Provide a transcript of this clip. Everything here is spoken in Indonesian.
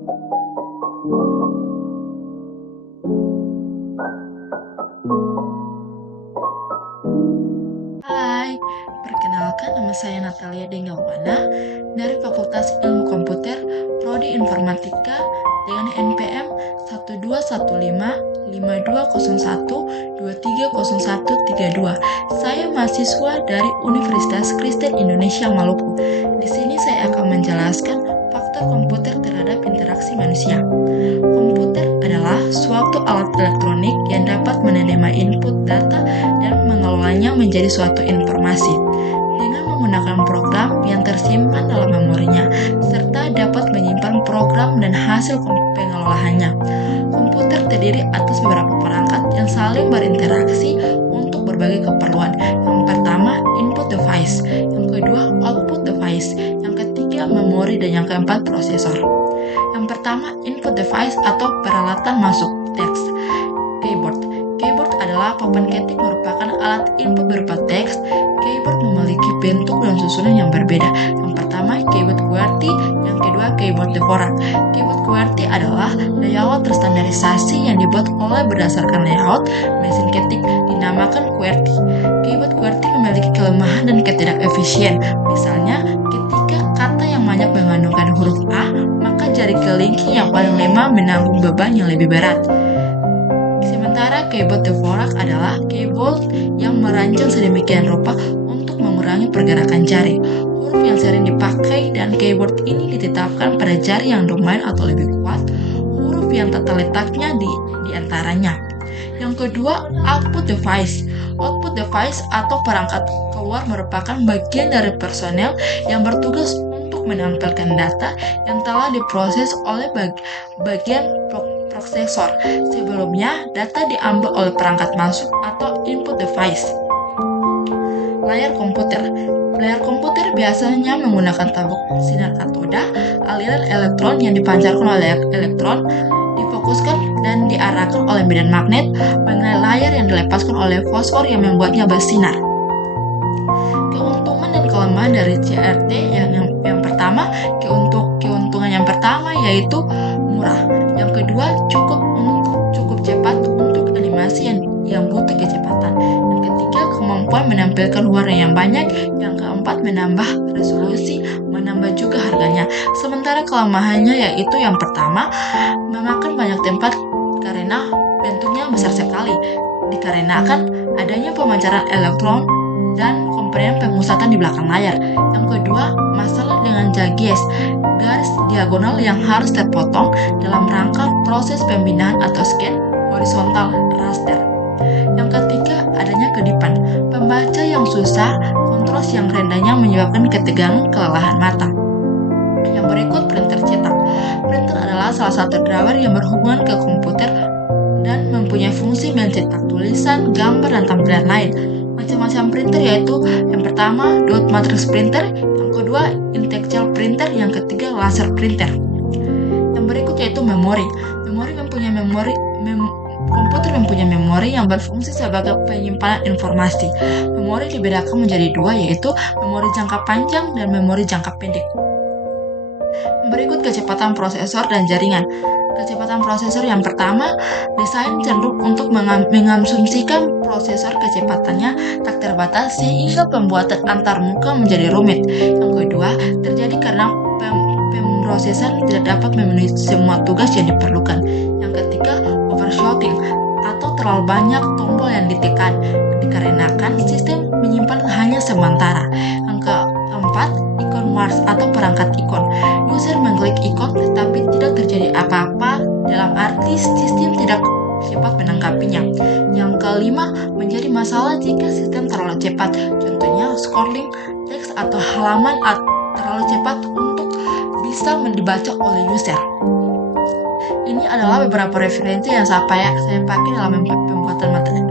Hai, perkenalkan nama saya Natalia Denggawana dari Fakultas Ilmu Komputer, Prodi Informatika dengan NPM 1215201230130132. Saya mahasiswa dari Universitas Kristen Indonesia Maluku. Di sini saya akan menjelaskan faktor komputer terhadap interaksi manusia. Komputer adalah suatu alat elektronik yang dapat menerima input data dan mengelolanya menjadi suatu informasi dengan menggunakan program yang tersimpan dalam memorinya, serta dapat menyimpan program dan hasil pengelolaannya. Komputer terdiri atas beberapa perangkat yang saling berinteraksi untuk berbagai keperluan. Yang pertama, input device. Yang kedua, output device. Yang ketiga, memori. Dan yang keempat, prosesor. Yang pertama, input device atau peralatan masuk teks. Keyboard. Keyboard adalah papan ketik merupakan alat input berupa teks. Keyboard memiliki bentuk dan susunan yang berbeda. Yang pertama, keyboard QWERTY. Yang kedua, keyboard Dvorak. Keyboard QWERTY adalah layout terstandarisasi yang dibuat oleh berdasarkan layout mesin ketik dinamakan QWERTY. Keyboard QWERTY memiliki kelemahan dan ketidakefisien. Misalnya, ketika kata yang banyak mengandungkan huruf A, maka jari kelingking yang paling lemah menanggung beban yang lebih berat. Sementara keyboard Dvorak adalah keyboard yang merancang sedemikian rupa untuk mengurangi pergerakan jari. Huruf yang sering dipakai dan keyboard ini ditetapkan pada jari yang dominan atau lebih kuat, huruf yang tata letaknya di antaranya. Yang kedua, output device. Output device atau perangkat keluar merupakan bagian dari personel yang bertugas untuk menampilkan data yang telah diproses oleh bagian prosesor. Sebelumnya, data diambil oleh perangkat masuk atau input device. Layar komputer. Layar komputer biasanya menggunakan tabung sinar katoda, aliran elektron yang dipancarkan oleh elektron difokuskan dan diarahkan oleh medan magnet mengenai layar yang dilepaskan oleh fosfor yang membuatnya bersinar. Keuntungan dan kelemahan dari CRT yang pertama, keuntungan yang pertama yaitu murah. Yang kedua, cukup cepat untuk animasi yang butuh kecepatan. Yang ketiga, kemampuan menampilkan warna yang banyak. Yang keempat, menambah resolusi, menambah juga harganya. Sementara kelemahannya yaitu yang pertama, memakan banyak tempat karena bentuknya besar sekali, dikarenakan adanya pemancaran elektron dan komponen pengusatan di belakang layar. Yang kedua, masalah dengan garis diagonal yang harus terpotong dalam rangka proses pembinaan atau scan horizontal raster. Yang ketiga, adanya kedipan. Pembaca yang susah, kontras yang rendahnya menyebabkan ketegangan, kelelahan mata. Yang berikut, printer cetak. Printer adalah salah satu driver yang berhubungan ke komputer dan mempunyai fungsi mencetak tulisan, gambar, dan tampilan lain. Macam-macam printer yaitu yang pertama, dot matrix printer, yang kedua, inkjetable printer, yang ketiga, laser printer. Yang berikut yaitu memori. Komputer mempunyai memori yang berfungsi sebagai penyimpanan informasi. Memori dibedakan menjadi dua, yaitu memori jangka panjang dan memori jangka pendek. Berikut kecepatan prosesor dan jaringan. Kecepatan prosesor yang pertama, desain cenderung untuk mengasumsikan prosesor kecepatannya tak terbatas sehingga pembuatan antarmuka menjadi rumit. Yang kedua, terjadi karena pemrosesan tidak dapat memenuhi semua tugas yang diperlukan. Yang ketiga, overshooting atau terlalu banyak tombol yang ditekan dikarenakan sistem menyimpan hanya sementara. Yang keempat, icon wars atau perangkat ikon. User mengklik ikon tetapi tidak terjadi apa-apa, dalam arti sistem tidak cepat menangkapinya. Yang kelima, menjadi masalah jika sistem terlalu cepat. Contohnya, scrolling teks atau halaman terlalu cepat untuk bisa dibaca oleh user. Ini adalah beberapa referensi yang saya pakai dalam pembuatan materi